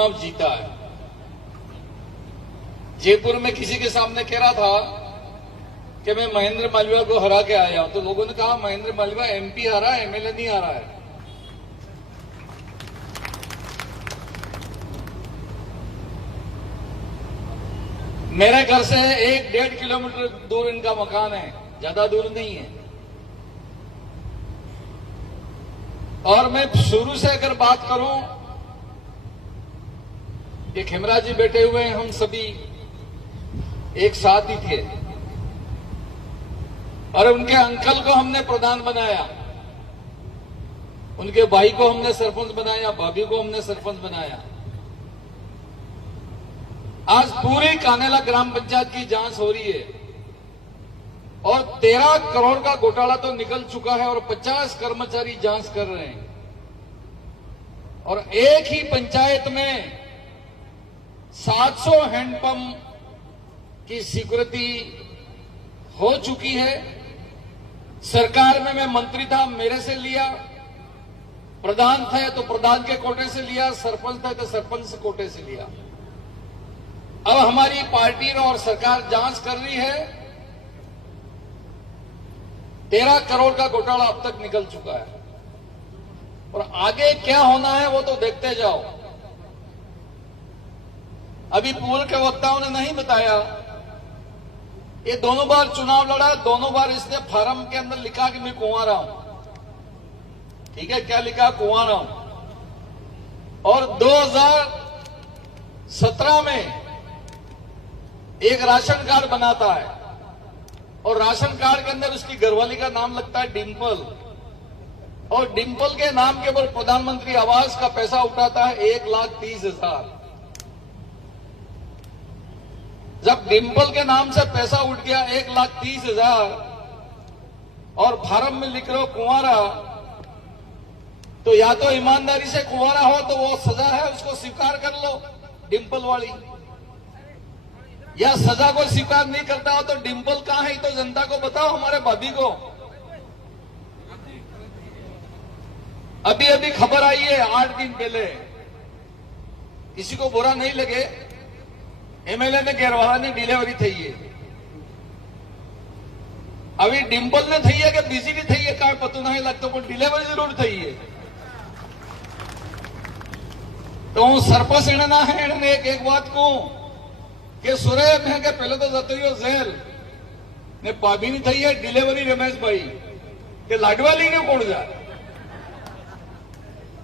चुनाव जीता है। जयपुर में किसी के सामने कह रहा था कि मैं महेंद्र मालवीय को हरा के आया हूं, तो लोगों ने कहा महेंद्र मालवीय एमपी हारा है, एमएलए नहीं हारा है। मेरे घर से 1-1.5 किलोमीटर दूर इनका मकान है, ज्यादा दूर नहीं है। और मैं शुरू से अगर बात करूं कि खेमरा जी बैठे हुए हैं, हम सभी एक साथ ही थे और उनके अंकल को हमने प्रधान बनाया, उनके भाई को हमने सरपंच बनाया, भाभी को हमने सरपंच बनाया। आज पूरी कानेला ग्राम पंचायत की जांच हो रही है और 13 करोड़ का घोटाला तो निकल चुका है और 50 कर्मचारी जांच कर रहे हैं। और एक ही पंचायत में 700 हैंडपंप की स्वीकृति हो चुकी है। सरकार में मैं मंत्री था, मेरे से लिया, प्रधान थे तो प्रधान के कोटे से लिया, सरपंच थे तो सरपंच कोटे से लिया। अब हमारी पार्टी और सरकार जांच कर रही है। 13 करोड़ का घोटाला अब तक निकल चुका है और आगे क्या होना है वो तो देखते जाओ। अभी पूर्व के वक्ताओं ने नहीं बताया, ये दोनों बार चुनाव लड़ा, दोनों बार इसने फार्म के अंदर लिखा कि मैं कुंवारा हूं। ठीक है, क्या लिखा? कुंवारा हूं। और 2017 में एक राशन कार्ड बनाता है और राशन कार्ड के अंदर उसकी घरवाली का नाम लगता है डिंपल, और डिंपल के नाम के ऊपर प्रधानमंत्री आवास का पैसा उठाता है 1,30,000। जब डिंपल के नाम से पैसा उठ गया 1,30,000 और फार्म में लिख रहे हो कुंवारा, तो या तो ईमानदारी से कुंवारा हो तो वो सजा है, उसको स्वीकार कर लो डिंपल वाली, या सजा को स्वीकार नहीं करता हो तो डिंपल कहां है तो जनता को बताओ, हमारे भाभी को। अभी अभी खबर आई है 8 दिन पहले, किसी को बुरा नहीं लगे, एमएलए ने घेरवाला ने डिलीवरी थी है। अभी डिंपल ने थी है कि बीजी नहीं थी है, क्या पता नहीं लगता, पर डिलीवरी जरूर थी है। तो हूं सरपंच एने ना है, एने एक बात को કે સુરત હે કે પહેલો તો જતો રહ્યો જેલ ને ભાભી ની થઈ है डिलीवरी रमेश भाई કે લાડવાલી ને કોણ જાય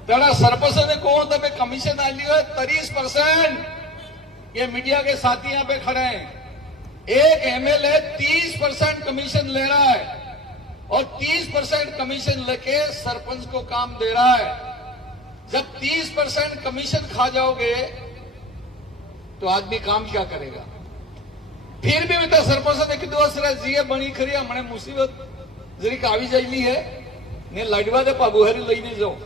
त्याला सरपंच ने को तब कमीशन आली है 30%। ये मीडिया के साथी यहां पे खड़े हैं, एक एमएलए 30% कमीशन ले रहा है और 30% कमीशन लेके सरपंच को काम दे रहा है। जब 30% कमीशन खा जाओगे तो आदमी काम क्या करेगा? फिर भी मैं सरपंच ने कीधु हसे जीए बनी खरी, हमने मुसीबत जरीक आवी जाएली है ने लाडवा दे पाबुहारी लईने जाओ।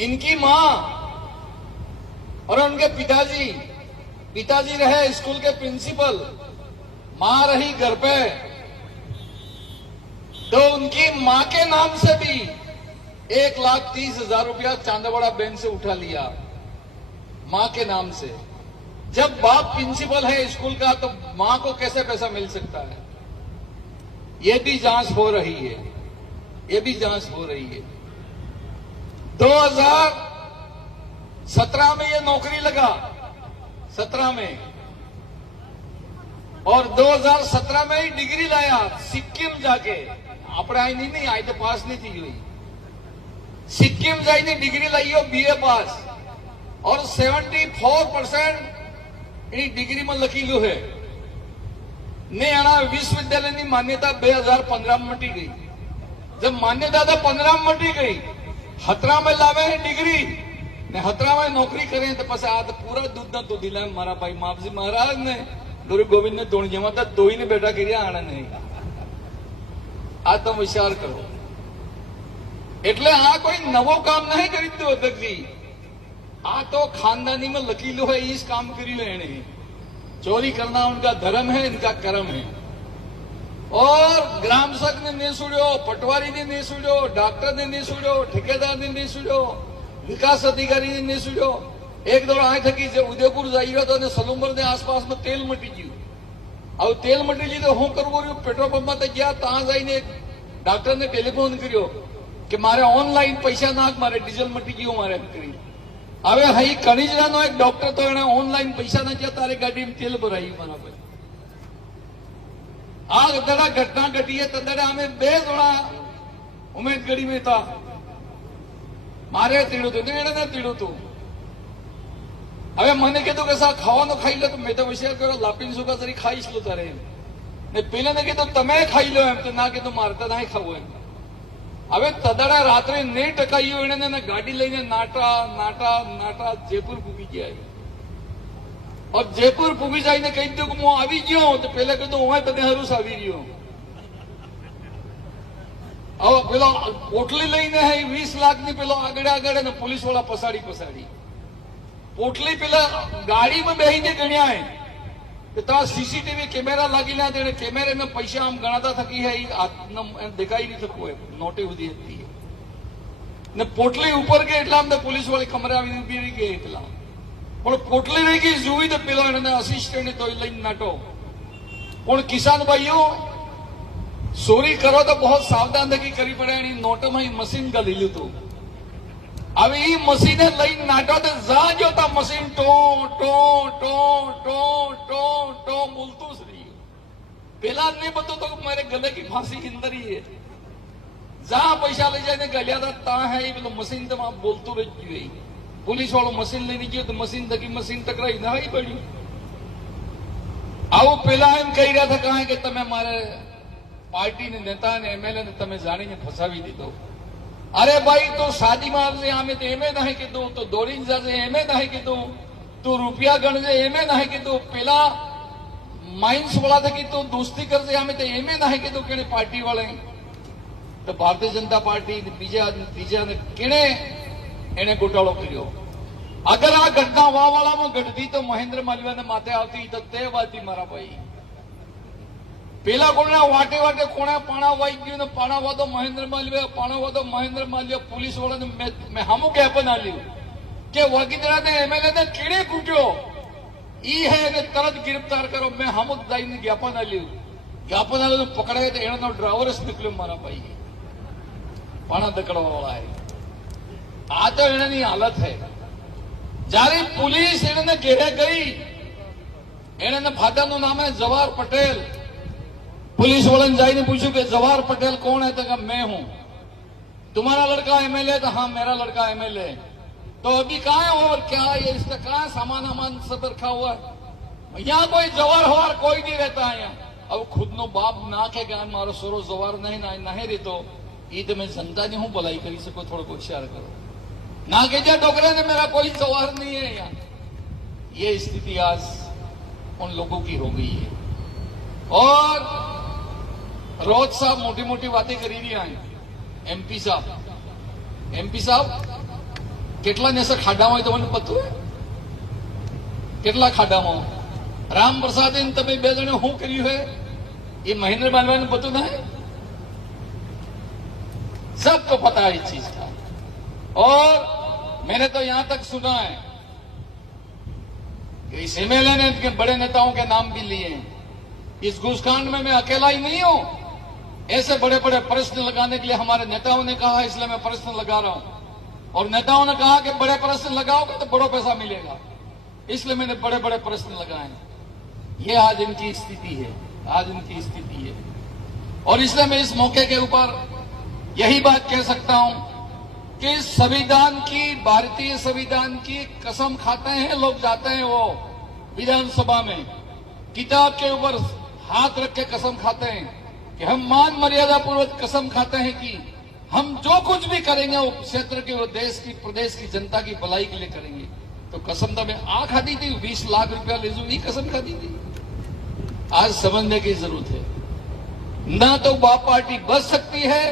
इनकी मां और उनके पिताजी रहे स्कूल के प्रिंसिपल, मां रही घर पे, तो उनकी मां के नाम से भी 1,30,000 रुपया चांदावाड़ा बैंक से उठा लिया, मां के नाम से। जब बाप प्रिंसिपल है स्कूल का तो मां को कैसे पैसा मिल सकता है? यह भी जांच हो रही है, यह भी जांच हो रही है। 2017 में यह नौकरी लगा, 17 में, और 2017 में ही डिग्री लाया सिक्किम जाके। अपने आई नहीं आई तो पास नहीं थी हुई, सिक्किम जाइए डिग्री लाई हो बीए पास, और 74% डिग्री में लखीलू है ने आना विश्वविद्यालय की मान्यता 2015 में मटी गई। जब मान्यता तो 15 में मटी गई, 17 में लावे है डिग्री ने 17 में नौकरी करें तो पास आ पूरा दूध ना दूधी लाए मारा भाई मापजी महाराज ने गुरु गोविंद ने धोनी जमा था दो ही ने बेटा करिया आना नहीं। आ तो विचार करो, એટલે આ કોઈ નવો કામ નહીં ખરીદતો અધ્યક્ષજી, आ तो खानदानी में लकीलो है, इस काम करियो है नहीं। चोरी करना उनका धर्म है, इनका कर्म है। और ग्राम सेवक ने नहीं सुड़ो, पटवारी ने नहीं सुड़ो, डॉक्टर ने नहीं सुड़ो, ठेकेदार ने नहीं सुड़ो, વિકાસ અધિકારી ને શું જો એક દોડ આ થકી જે ઉદયપુર જઈ રહ્યો હતો અને સલુંબર ને આસપાસમાં તેલ મટી ગયું. હવે તેલ મટી ગયું તો શું કરવું રહ્યું? પેટ્રોલ પંપમાં તો ગયા, ત્યાં જઈને ડાક્ટરને ટેલિફોન કર્યો કે મારે ઓનલાઈન પૈસા નાખ, મારે ડીઝલ મટી ગયું મારે એમ કરી. હવે હઈ કણીજરાનો એક ડોક્ટર તો એને ઓનલાઈન પૈસા નાખ્યા, તારે ગાડીમાં તેલ ભરાયું મારા ભાઈ. આ દડા ઘટના ઘટી તદડે અમે 2 દોડા ઉમેદગઢી में था. મારે તીડું હતું ને એને ના તીડું હતું. હવે મને કીધું કે સા ખાવાનું ખાઈ લો, તો મેં તો વિચાર કર્યો લાપીને સુકા તરી ખાઈશ લો તારે એમ. ને પેલાને કીધું તમે ખાઈ લો એમ, તો ના કીધું મારે તો ના ખાવું એમ. હવે તદડા રાત્રે 9 ટકાઈઓ એને ગાડી લઈને નાટા જયપુર પૂગી ગયા. और जयपुर पूगी जाइने कही दो कि હું આવી ગયો, તો પેલા કીધું હું તને હરુસ આવી રહ્યો. હવે પેલો પોટલી લઈને 20 લાખની પેલો આગળ ને પોલીસ વાળા પસાડી પોટલી પેલા ગાડીમાં બેહીને ગણ્યા કે ત્યાં સીસીટીવી કેમેરા લાગેલા, તેને કેમેરામાં પૈસા આમ ગણાતા થકી દેખાઈ નહીં થતું હોય, નોટે ઉધી હતી ને પોટલી ઉપર ગઈ એટલે અમને પોલીસ વાળી ખમરે આવીને ઉભી રહી ગઈ. એટલા પણ પોટલી રહી ગઈ જોઈ તો પેલો એને અસિસ્ટન્ટ તો લઈને નાટો. પણ કિસાન ભાઈઓ ચોરી કરો તો બહુ સાવધાનગી કરી પડે. એની નોટમાં મશીન ગયેલું હતું. હવે એ મશીને લઈને નાટો તો જા જોતા મશીન ટો ટો ટો ટો ટો ટો બોલતું જ રહ્યું. પેલા નહીં બધું તો મારે ગલે કી ફાંસી કિંદરી है. જા પૈસા લઈ જાય ને ગલ્યા હતા તા હે પેલું મશીન તો બોલતું રહી ગયું. પોલીસ વાળો મશીન લઈને ગયો તો મશીન થકી મશીન ટકરાઈ ના પડ્યું. આવું પેલા એમ કહી રહ્યા હતા કે તમે મારે પાર્ટીને નેતા ને એમએલએ ને તમે જાણીને ફસાવી દીધો. અરે ભાઈ તો શાદીમાં આવશે આમે તો એમે નહીં કીધું, તો દોડીને જશે એમે નહીં કીધું, તું રૂપિયા ગણજે એમે નહીં કીધું, પેલા માઇન્સ વાળા થકી તું દોસ્તી કરજે આમે તો એમે નહીં કીધું. કેને પાર્ટી વાળા તો ભારતીય જનતા પાર્ટી બીજા ને કેને એને ગોટાળો કર્યો. અગર આ ઘટના વાવાળામાં ઘટતી તો મહેન્દ્ર માલવીયાને માથે આવતી તો તે વાતી મારા ભાઈ. પેલા કોના વાટે કોણા પાણા વાઈ ગયું ને પાણા વાદો મહેન્દ્ર માલવીયા પોલીસ વાળાને મેં હામું જ્ઞાપન આલ્યું કે વગીદરા ને એમએલએ ને કેડે કૂટ્યો ઈ હે એને તરત ગિરફ્તાર કરો. મેં હામું જઈને જ્ઞાપન આલ્યું પકડાય તો એનો ડ્રાઈવર જ નીકળ્યો મારા ભાઈ. પાણા દકડવા વાળા આ તો એની હાલત है. જયારે પોલીસ એને ઘેરે ગઈ, એને ફાધરનું નામ है जवाहर पटेल. पुलिस वाले जाइने पूछू कि जवाहर पटेल कौन है? तो कहा मैं हूं. तुम्हारा लड़का एमएलए? तो हाँ मेरा लड़का एमएलए. तो अभी कहाँ है और क्या है इसका कहाँ सामान सब रखा हुआ है? यहाँ कोई जवाहर हवार कोई नहीं रहता है यहाँ. अब खुद नो बाप ना के मारो सोरो जवाहर नहीं रहतो ये तो मैं जनता ने हूं भलाई करी सको. थोड़ा होशियार करो ना के जा डोकरे ने मेरा कोई जवाहर नहीं है यहाँ. ये स्थिति आज उन लोगों की हो गई है. और रोज साहब मोटी मोटी बातें करी रही हैं. एमपी साहब કેટલા ને ખાડામાં હોય તો મને પતું હે કેટલા ખાડામાં રામ પ્રસાદે તમે 2 જણે શું કર્યું है ये महेंद्र मालवीया ने पता ना है. सबको पता है इस चीज का. और मैंने तो यहां तक सुना है कि इस एमएलए ने के बड़े नेताओं के नाम भी लिए हैं. इस घूसकांड में मैं अकेला ही नहीं हूं. ऐसे बड़े बड़े प्रश्न लगाने के लिए हमारे नेताओं ने कहा, इसलिए मैं प्रश्न लगा रहा हूं. और नेताओं ने कहा कि बड़े प्रश्न लगाओगे तो बड़ा पैसा मिलेगा, इसलिए मैंने बड़े बड़े प्रश्न लगाए. ये आज इनकी स्थिति है. और इसलिए मैं इस मौके के ऊपर यही बात कह सकता हूं कि संविधान की, भारतीय संविधान की कसम खाते हैं लोग, जाते हैं वो विधानसभा में किताब के ऊपर हाथ रख के कसम खाते हैं कि हम मान मर्यादा पूर्वक कसम खाते हैं कि हम जो कुछ भी करेंगे वो क्षेत्र के, वो देश की, प्रदेश की जनता की भलाई के लिए करेंगे. तो कसम तो मैं आ खाती थी 20 लाख रुपया ले जू, ये कसम खाती थी. आज समझने की जरूरत है. ना तो बाप पार्टी बच सकती है,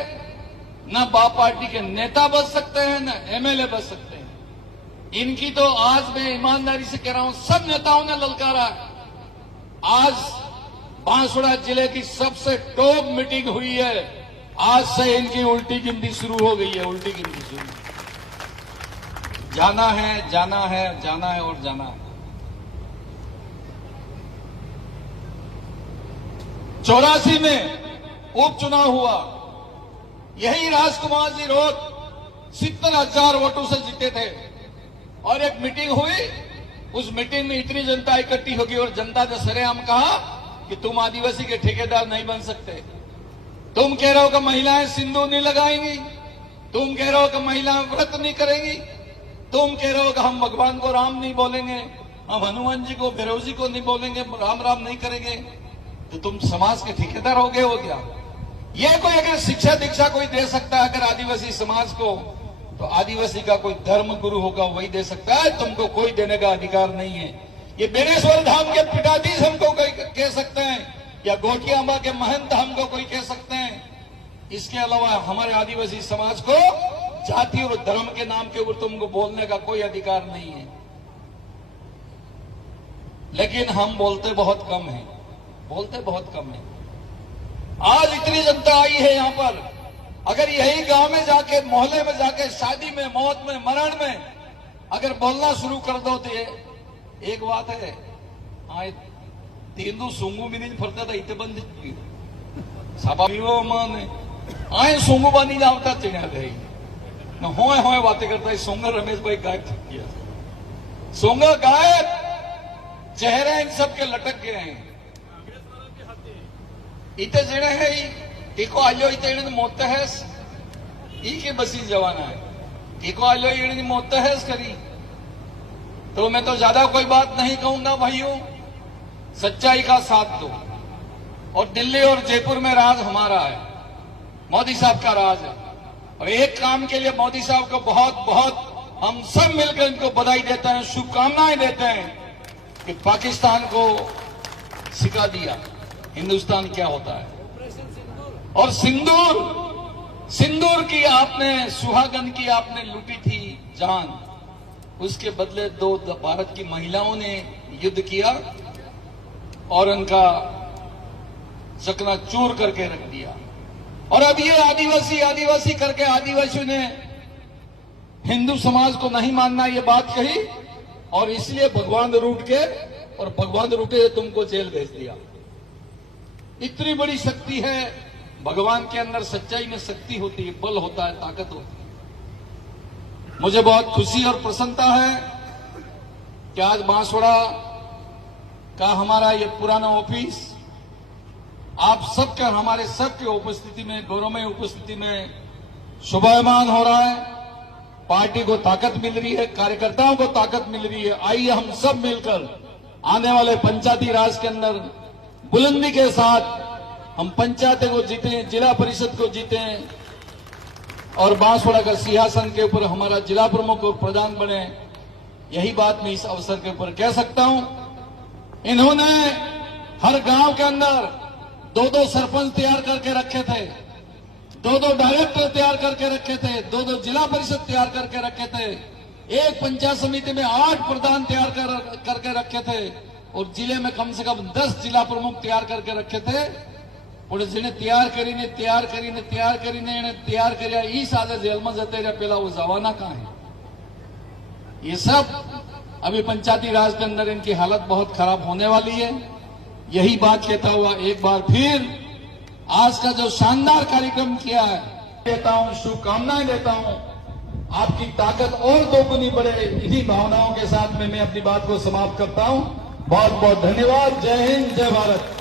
ना बाप पार्टी के नेता बच सकते हैं, ना एमएलए बच सकते हैं. इनकी तो आज मैं ईमानदारी से कह रहा हूं सब नेताओं ने ललकारा. आज बांसवाड़ा जिले की सबसे टॉप मीटिंग हुई है. आज से इनकी उल्टी गिनती शुरू हो गई है. जाना है, जाना है, जाना है और जाना है। 84 में उपचुनाव हुआ, यही राजकुमार जी रोड 70,000 वोटों से जीते थे और एक मीटिंग हुई। उस मीटिंग में इतनी जनता इकट्ठी होगी और जनता ने सरेआम कहा कि तुम आदिवासी के ठेकेदार नहीं बन सकते। तुम कह रहे हो कि महिलाएं सिंदूर नहीं लगाएंगी, तुम कह रहे हो कि महिलाएं व्रत नहीं करेंगी, तुम कह रहे हो कि हम भगवान को राम नहीं बोलेंगे, हम हनुमान जी को भैरव जी को नहीं बोलेंगे, राम राम नहीं करेंगे, तो तुम समाज के ठेकेदार हो गए हो क्या? ये कोई अगर शिक्षा दीक्षा कोई दे सकता है अगर आदिवासी समाज को, तो आदिवासी का कोई धर्म गुरु होगा वही दे सकता है, तुमको कोई देने का अधिकार नहीं है। ये बेनेश्वर धाम के पीठाधीश हमको कह सकते हैं या गोटियाबा के महंत हमको कोई कह सकते हैं। इसके अलावा हमारे आदिवासी समाज को जाति और धर्म के नाम के ऊपर तुमको बोलने का कोई अधिकार नहीं है। लेकिन हम बोलते बहुत कम है, बोलते बहुत कम है। आज इतनी जनता आई है यहां पर, अगर यही गांव में जाके, मोहल्ले में जाके, शादी में, मौत में, मरण में अगर बोलना शुरू कर दो तो एक बात है, आए तीनों सोंगू भी नहीं फरता था इतने बंद मन आए सोंगू बानी जावता चिड़िया गई न होए होए बातें करता है। सोंगा रमेश भाई गायब किया, सोंगा गायब, चेहरे इन सब के लटक गए हैं। इतने जेड़े है टीको आलो इतने मोत है के बसी जवाना है, टीको आलो इतनी मोत है करी। तो मैं तो ज्यादा कोई बात नहीं कहूंगा भाइयों, सच्चाई का साथ दो। और दिल्ली और जयपुर में राज हमारा है, मोदी साहब का राज है। और एक काम के लिए मोदी साहब को बहुत बहुत हम सब मिलकर इनको बधाई देते हैं, शुभकामनाएं देते हैं कि पाकिस्तान को सिखा दिया हिंदुस्तान क्या होता है। और सिंदूर की आपने, सुहागन की आपने लूटी थी जान, उसके बदले दो भारत की महिलाओं ने युद्ध किया और उनका चकनाचूर करके रख दिया। और अब ये आदिवासी करके आदिवासियों ने हिंदू समाज को नहीं मानना ये बात कही और इसलिए भगवान रूठ के, और भगवान रूठे तुमको जेल भेज दिया। इतनी बड़ी शक्ति है भगवान के अंदर, सच्चाई में शक्ति होती है, बल होता है, ताकत होती है। मुझे बहुत खुशी और प्रसन्नता है कि आज बांसवाड़ा का हमारा ये पुराना ऑफिस आप सबके, हमारे सबके उपस्थिति में, गौरवमय उपस्थिति में शोभायमान हो रहा है। पार्टी को ताकत मिल रही है, कार्यकर्ताओं को ताकत मिल रही है। आइए हम सब मिलकर आने वाले पंचायती राज के अंदर बुलंदी के साथ हम पंचायतें को जीते, जिला परिषद को जीते और बांसवाड़ा का सिंहासन के ऊपर हमारा जिला प्रमुख और प्रधान बने। यही बात मैं इस अवसर के ऊपर कह सकता हूं। इन्होंने हर गांव के अंदर 2-2 सरपंच तैयार करके रखे थे, 2-2 डायरेक्टर तैयार करके रखे थे, 2-2 जिला परिषद तैयार करके रखे थे, एक पंचायत समिति में 8 प्रधान तैयार करके रखे थे और जिले में कम से कम 10 जिला प्रमुख तैयार करके रखे थे। और जिन्हें तैयार करीने तैयार કર્યા ઈ સાથે જેલમાં જતા રહ્યા, પેલા वो जवाना कहाँ है? ये सब अभी पंचायती राज के अंदर इनकी हालत बहुत खराब होने वाली है। यही बात कहता हुआ एक बार फिर आज का जो शानदार कार्यक्रम किया है देता हूं, शुभकामनाएं देता हूं, आपकी ताकत और दोगुनी बढ़े। इन्हीं भावनाओं के साथ में मैं अपनी बात को समाप्त करता हूं। बहुत बहुत धन्यवाद। जय हिंद, जय भारत।